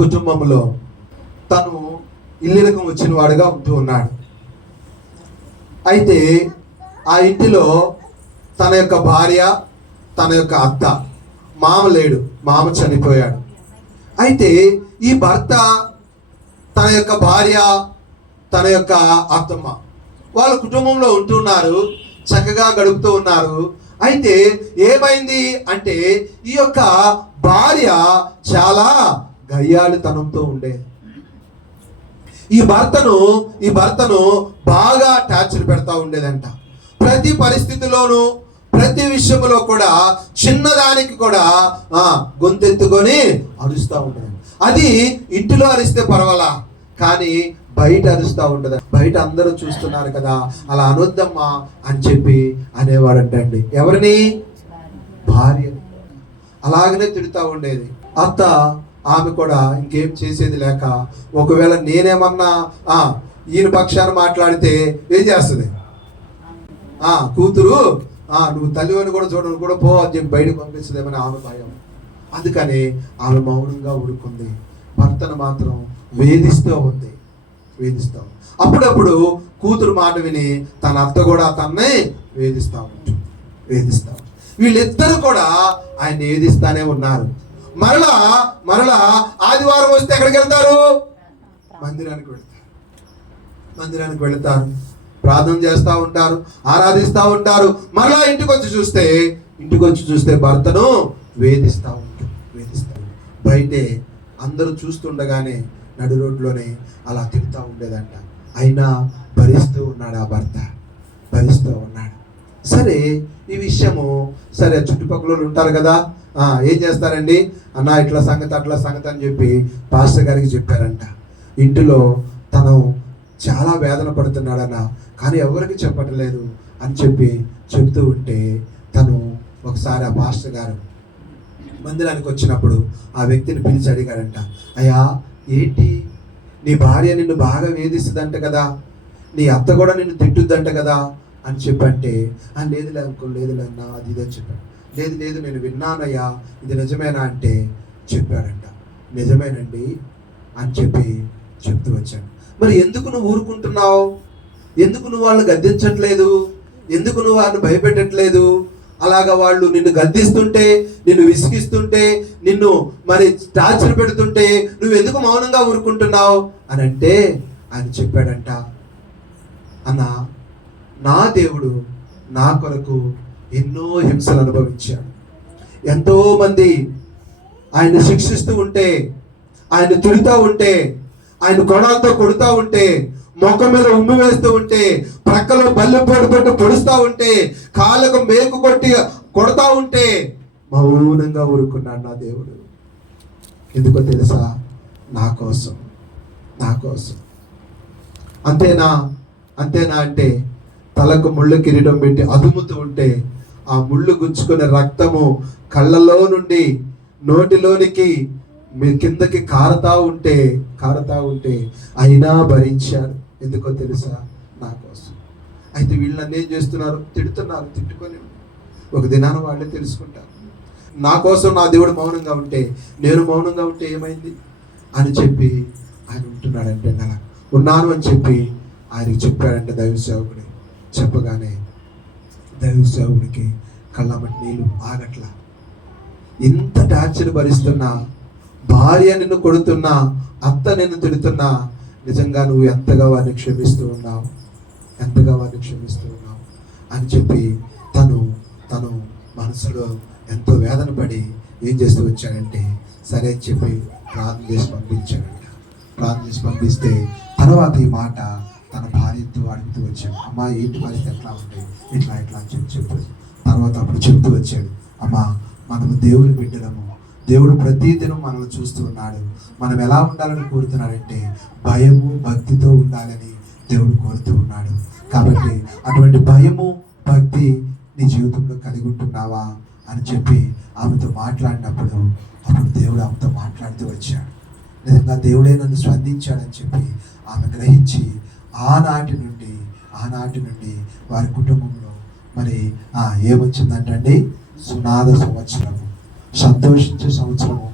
కుటుంబంలో తను ఇల్లిరకం వచ్చిన వాడుగా ఉంటూ ఉన్నాడు. అయితే ఆ ఇంటిలో తన యొక్క భార్య, తన యొక్క అత్త, మామ లేడు, మామ చనిపోయాడు. అయితే ఈ భర్త, తన యొక్క భార్య, తన యొక్క అత్తమ్మ వాళ్ళ కుటుంబంలో ఉంటున్నారు, చక్కగా గడుపుతూ ఉన్నారు. అయితే ఏమైంది అంటే ఈ యొక్క భార్య చాలా గయ్యాళితనంతో ఉండేది. ఈ భర్తను బాగా టార్చర్ పెడతా ఉండేదంట. ప్రతి పరిస్థితిలోనూ, ప్రతి విషయంలో కూడా చిన్నదానికి కూడా గొంతెత్తుకొని అరుస్తూ ఉండేది. అది ఇంటిలో అరిస్తే పర్వాలా, కానీ బయట అరుస్తూ ఉంటుంది. బయట అందరూ చూస్తున్నారు కదా, అలా అనొద్దమ్మా అని చెప్పి అనేవాడంటండి. ఎవరిని? భార్య. అలాగనే తిడుతూ ఉండేది. అత్త ఆమె కూడా ఇంకేం చేసేది లేక, ఒకవేళ నేనేమన్నా ఈయన పక్షాన మాట్లాడితే ఏం చేస్తుంది? కూతురు నువ్వు తల్లివని కూడా చూడని కూడా పో అని చెప్పి బయటకు పంపిస్తుందేమని ఆమె భయం. అందుకని ఆమె మౌనంగా ఊరుకుంది. భర్తను మాత్రం వేధిస్తూ ఉంది. అప్పుడప్పుడు కూతురు మాట విని తన అత్త కూడా తన్నే వేధిస్తూ ఉంటుంది. వీళ్ళిద్దరూ కూడా ఆయన వేధిస్తానే ఉన్నారు. మరలా ఆదివారం వస్తే ఎక్కడికి వెళ్తారు? మందిరానికి వెళ్తారు, ప్రార్థన చేస్తూ ఉంటారు, ఆరాధిస్తూ ఉంటారు. మరలా ఇంటికి వచ్చి చూస్తే భర్తను వేధిస్తూ ఉంటారు. బయటే అందరూ చూస్తుండగానే నడు రోడ్లోనే అలా తిడుతూ ఉండేదంట. అయినా భరిస్తూ ఉన్నాడు ఆ భర్త, భరిస్తూ ఉన్నాడు. సరే, ఈ విషయము సరే చుట్టుపక్కల ఉంటారు కదా, ఏం చేస్తారండి, అన్న ఇట్లా సంగతి అట్లా సంగతి అని చెప్పి పాస్టర్ గారికి చెప్పారంట. ఇంటిలో తను చాలా వేదన పడుతున్నాడన్న, కానీ ఎవరికి చెప్పట్లేదు అని చెప్పి చెప్తూ ఉంటే తను ఒకసారి ఆ పాస్టర్ గారు మందిరానికి వచ్చినప్పుడు ఆ వ్యక్తిని పిలిచి అడిగాడంట, అయ్యా ఏంటి, నీ భార్య నిన్ను బాగా వేధిస్తుందంట కదా, నీ అత్త కూడా నిన్ను తిట్టుద్దంట కదా అని చెప్పంటే, లేదులే అనుకో, లేదులే అన్నా అది ఇదే చెప్పాడు. లేదు నేను విన్నానయ్యా, ఇది నిజమేనా అంటే చెప్పాడంట. నిజమేనండి అని చెప్పి చెప్తూ వచ్చాడు. మరి ఎందుకు నువ్వు ఊరుకుంటున్నావు? ఎందుకు నువ్వు వాళ్ళని గద్దించట్లేదు? ఎందుకు నువ్వు వాళ్ళని భయపెట్టట్లేదు? అలాగా వాళ్ళు నిన్ను గద్దిస్తుంటే, నిన్ను విసిగిస్తుంటే, నిన్ను మరి టార్చర్ పెడుతుంటే నువ్వు ఎందుకు మౌనంగా ఊరుకుంటున్నావు అని అంటే ఆయన చెప్పాడంట, అన్న నా దేవుడు నా కొరకు ఎన్నో హింసలు అనుభవించాడు. ఎంతో మంది ఆయన శిక్షిస్తూ ఉంటే, ఆయన తిడుతూ ఉంటే, ఆయన కొడాలతో కొడుతూ ఉంటే, మొఖం మీద ఉమ్మి వేస్తూ ఉంటే, ప్రక్కలో బల్లి పొడి పొడుస్తూ ఉంటే, కాళ్ళకు మేకు కొట్టి కొడతా ఉంటే మౌనంగా ఊరుకున్నాడు నా దేవుడు. ఎందుకో తెలుసా? నా కోసం. అంతేనా అంటే తలకు ముళ్ళు కిరీటం పెట్టి అదుముతూ ఉంటే ఆ ముళ్ళు గుచ్చుకునే రక్తము కళ్ళలో నుండి నోటిలోనికి మీ కిందకి కారుతా ఉంటే అయినా భరించారు. ఎందుకో తెలుసా? నా కోసం. అయితే వీళ్ళని ఏం చేస్తున్నారు? తిట్టుకొని ఒక దినాన వాళ్ళే తెలుసుకుంటారు. నా కోసం నా దేవుడు మౌనంగా ఉంటే, నేను మౌనంగా ఉంటే ఏమైంది అని చెప్పి ఆయన ఉంటున్నాడంటే, అలా ఉన్నాను అని చెప్పి ఆయనకి చెప్పాడంటే దైవ సేవకుడు. చెప్పగానే దైవ సేవకుడికి కళ్ళమటి నీళ్ళు ఆగట్లా. ఇంత టార్చర్ భరిస్తున్నా, భార్య నిన్ను కొడుతున్నా, అత్త నిన్ను తిడుతున్నా, నిజంగా నువ్వు ఎంతగా వారిని క్షమిస్తూ ఉన్నావు అని చెప్పి తను మనసులో ఎంతో వేదన పడి ఏం చేస్తూ వచ్చాడంటే, సరే అని చెప్పి ప్రార్థన చేసి పంపిస్తే తర్వాత ఈ మాట తన భార్యతో అడుగుతూ వచ్చాడు, అమ్మా ఏంటి పరిస్థితి ఎట్లా ఉంటాయి, ఇట్లా అని చెప్పి తర్వాత అప్పుడు చెప్తూ వచ్చాడు, అమ్మా మనము దేవుని బిడ్డలము, దేవుడు ప్రతిదినం మనల్ని చూస్తూ ఉన్నాడు. మనం ఎలా ఉండాలని కోరుతున్నాడంటే భయము భక్తితో ఉండాలని దేవుడు కోరుతూ ఉన్నాడు. కాబట్టి అటువంటి భయము భక్తి నీ జీవితంలో కలిగి ఉంటున్నావా అని చెప్పి ఆమెతో మాట్లాడినప్పుడు అప్పుడు దేవుడు ఆమెతో మాట్లాడుతూ వచ్చాడు. నిజంగా దేవుడే నన్ను స్పందించాడని చెప్పి ఆమె గ్రహించి ఆనాటి నుండి వారి కుటుంబంలో మరి ఏమొచ్చిందంటే సునాద సంవత్సరము, సంతోషించే సంవత్సరము